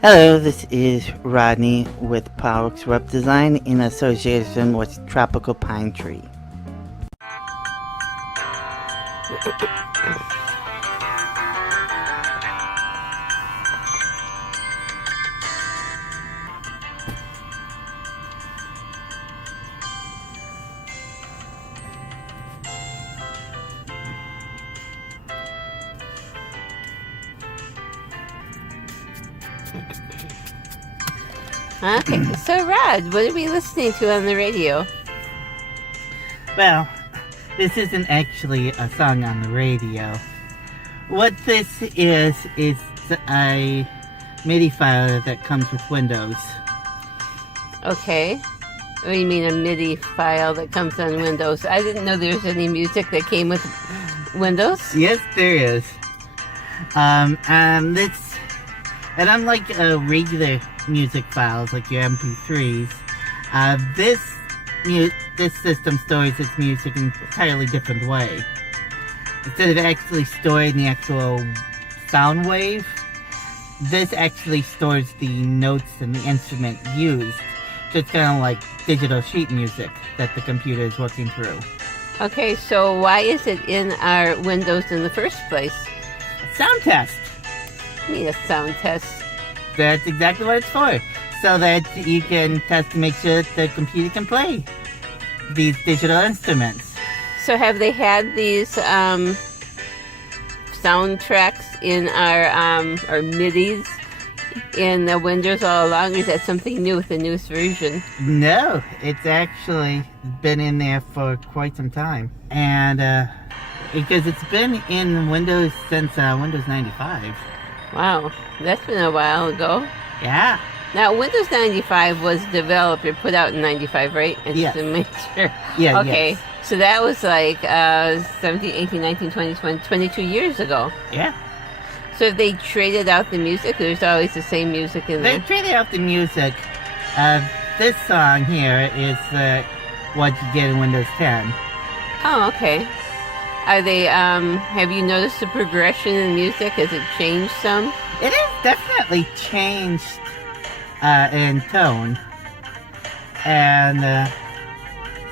Hello, this is Rodney with PawWorks Web Design in association with Tropical Pine Tree. Okay, so Rod, what are we listening to on the radio? Well, this isn't actually a song on the radio. What this is a MIDI file that comes with Windows. Okay. What do you mean a MIDI file that comes on Windows? I didn't know there was any music that came with Windows. Yes, there is. And unlike regular music files like your MP3s, this system stores its music in an entirely different way. Instead of actually storing the actual sound wave, this actually stores the notes and the instrument used. So it's kind of like digital sheet music that the computer is working through. Okay, so why is it in our Windows in the first place? Sound test. I mean a sound test. That's exactly what it's for. So that you can test to make sure that the computer can play these digital instruments. So have they had these soundtracks in our MIDIs in the Windows all along, or is that something new with the newest version? No, it's actually been in there for quite some time. And because it's been in Windows since Windows 95. Wow, that's been a while ago. Yeah. Now, Windows 95 was developed or put out in 95, right? Yes. To make sure. Yeah, okay, yes. So that was like 17, 18, 19, 20, 22 years ago. Yeah. So if they traded out the music, there's always the same music in there? They traded out the music. This song here is what you get in Windows 10. Oh, okay. Are they, have you noticed the progression in music? Has it changed some? It has definitely changed in tone and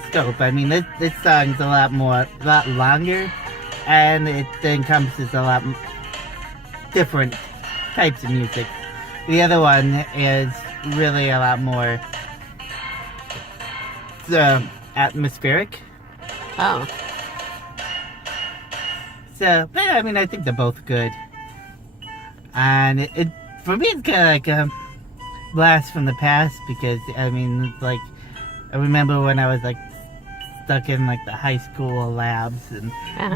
scope. I mean, this song's a lot longer, and it encompasses a lot different types of music. The other one is really a lot more atmospheric. Oh. So, but I mean, I think they're both good. And it for me, it's kind of like a blast from the past because, I mean, like, I remember when I was, like, stuck in, like, the high school labs and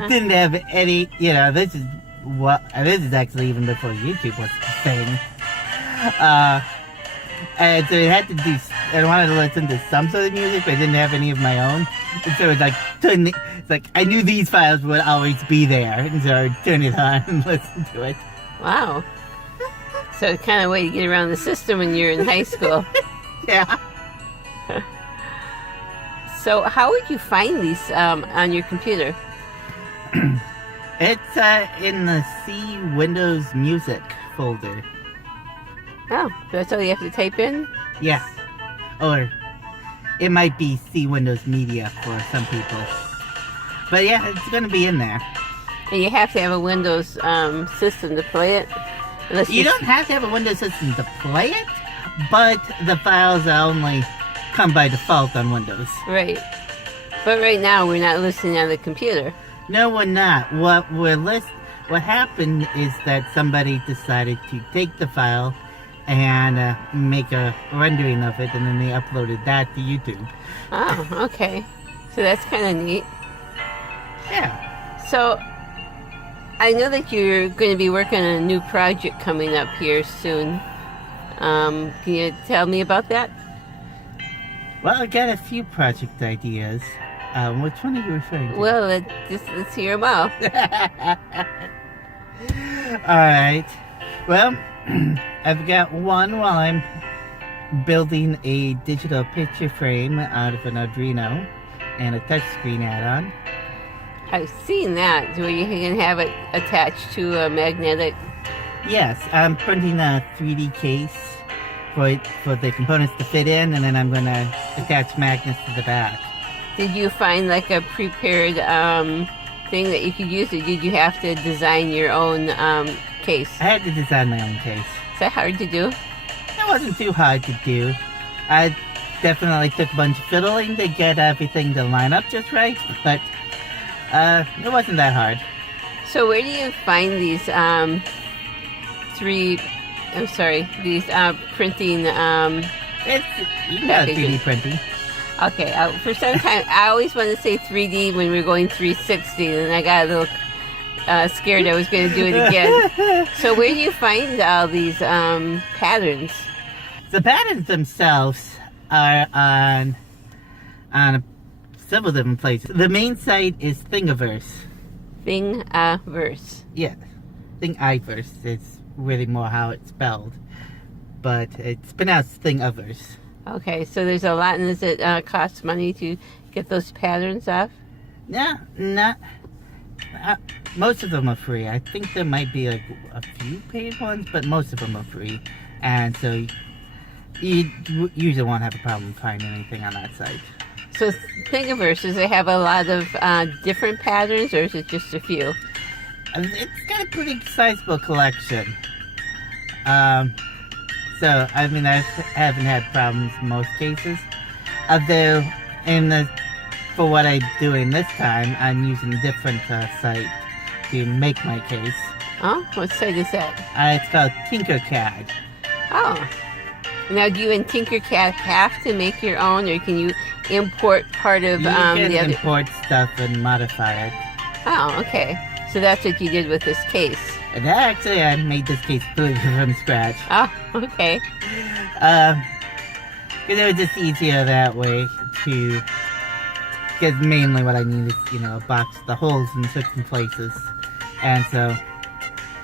didn't have any, this is actually even before YouTube was a thing. And so I wanted to listen to some sort of music, but I didn't have any of my own. And so it's like I knew these files would always be there, and so I would turn it on and listen to it. Wow. So it's kind of a way to get around the system when you're in high school. Yeah. So how would you find these on your computer? It's in the C Windows Music folder. Oh, that's all you have to type in? Yeah. Or it might be C Windows Media for some people. But yeah, it's going to be in there. And you have to have a Windows system to play it? You don't have to have a Windows system to play it, but the files only come by default on Windows. Right. But right now, we're not listening on the computer. No, we're not. What happened is that somebody decided to take the file and make a rendering of it, and then they uploaded that to YouTube. Oh, okay. So that's kind of neat. Yeah. So, I know that you're going to be working on a new project coming up here soon. Can you tell me about that? Well, I got a few project ideas. Which one are you referring to? Well, let's hear them all. Alright. Well, I've got one while I'm building a digital picture frame out of an Arduino and a touchscreen add-on. I've seen that, where you can have it attached to a magnetic Yes, I'm printing a 3D case for the components to fit in, and then I'm going to attach magnets to the back. Did you find like a prepared thing that you could use, or did you have to design your own case? I had to design my own case. Is that hard to do? It wasn't too hard to do. I definitely took a bunch of fiddling to get everything to line up just right, but it wasn't that hard. So where do you find these these printing It's, you can have 3D printing. Okay, for some time, I always want to say 3D when we're going 360, and I got a little scared I was going to do it again. So where do you find all these patterns? The patterns themselves are on several different places. The main site is Thingiverse. Thingiverse. Yeah, Thingiverse. It's really more how it's spelled, but it's pronounced Thingiverse. Okay, so there's a lot, and does it cost money to get those patterns off? No, not. Most of them are free. I think there might be like a few paid ones, but most of them are free, and so you usually won't have a problem finding anything on that site. So Thingiverse, does it have a lot of different patterns, or is it just a few? It's got a pretty sizable collection. So, I mean, I haven't had problems in most cases. Although, for what I'm doing this time, I'm using a different site to make my case. Oh, what site is that? It's called Tinkercad. Oh. Now, do you in Tinkercad have to make your own, or can you import part of You can the other? import stuff and modify it. Oh, okay. So that's what you did with this case. And actually, I made this case completely from scratch. Oh, okay. Because it was just easier that way to... Because mainly what I need is, box the holes in certain places. And so,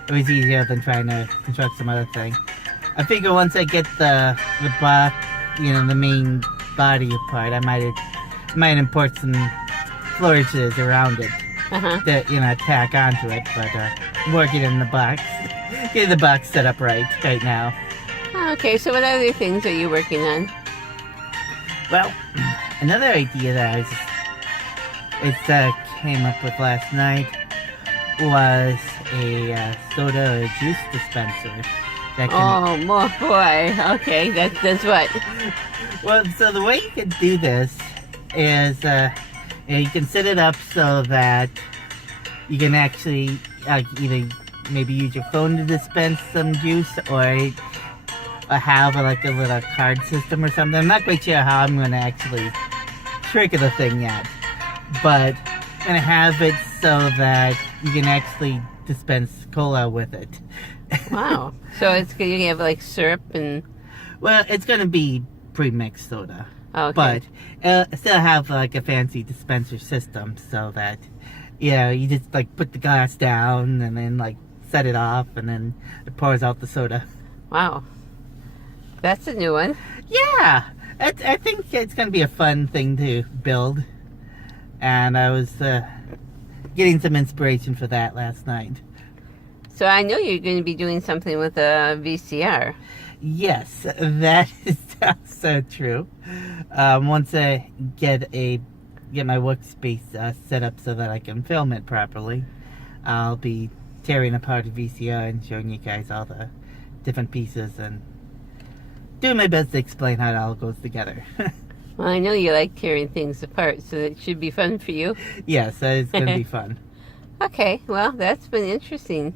it was easier than trying to construct some other thing. I figure once I get the box, the main body apart, I might import some flourishes around it. That tack onto it, but working in the box, getting the box set up right now. Okay, so what other things are you working on? Well, another idea that I came up with last night was a soda or juice dispenser. That can, boy. Okay, that's what? Well, so the way you can do this is you can set it up so that you can actually either maybe use your phone to dispense some juice, or have a little card system or something. I'm not quite sure how I'm going to actually trigger the thing yet, but I'm going to have it so that you can actually dispense cola with it. Wow. So you have like syrup and... Well, it's going to be pre-mixed soda. Okay. But still have a fancy dispenser system so that, you just put the glass down and then set it off and then it pours out the soda. Wow. That's a new one. Yeah. I think it's going to be a fun thing to build. And I was getting some inspiration for that last night. So I know you're going to be doing something with a VCR. Yes, that is so true. Once I get my workspace set up so that I can film it properly, I'll be tearing apart a VCR and showing you guys all the different pieces and doing my best to explain how it all goes together. Well, I know you like tearing things apart, so it should be fun for you. Yes, it's going to be fun. Okay, well, that's been interesting.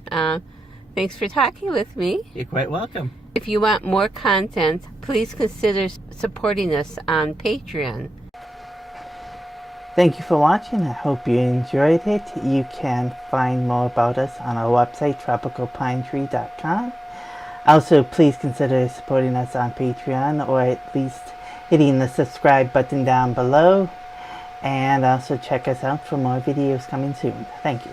Thanks for talking with me. You're quite welcome. If you want more content, please consider supporting us on Patreon. Thank you for watching. I hope you enjoyed it. You can find more about us on our website, tropicalpinetree.com. Also, please consider supporting us on Patreon, or at least hitting the subscribe button down below. And also check us out for more videos coming soon. Thank you.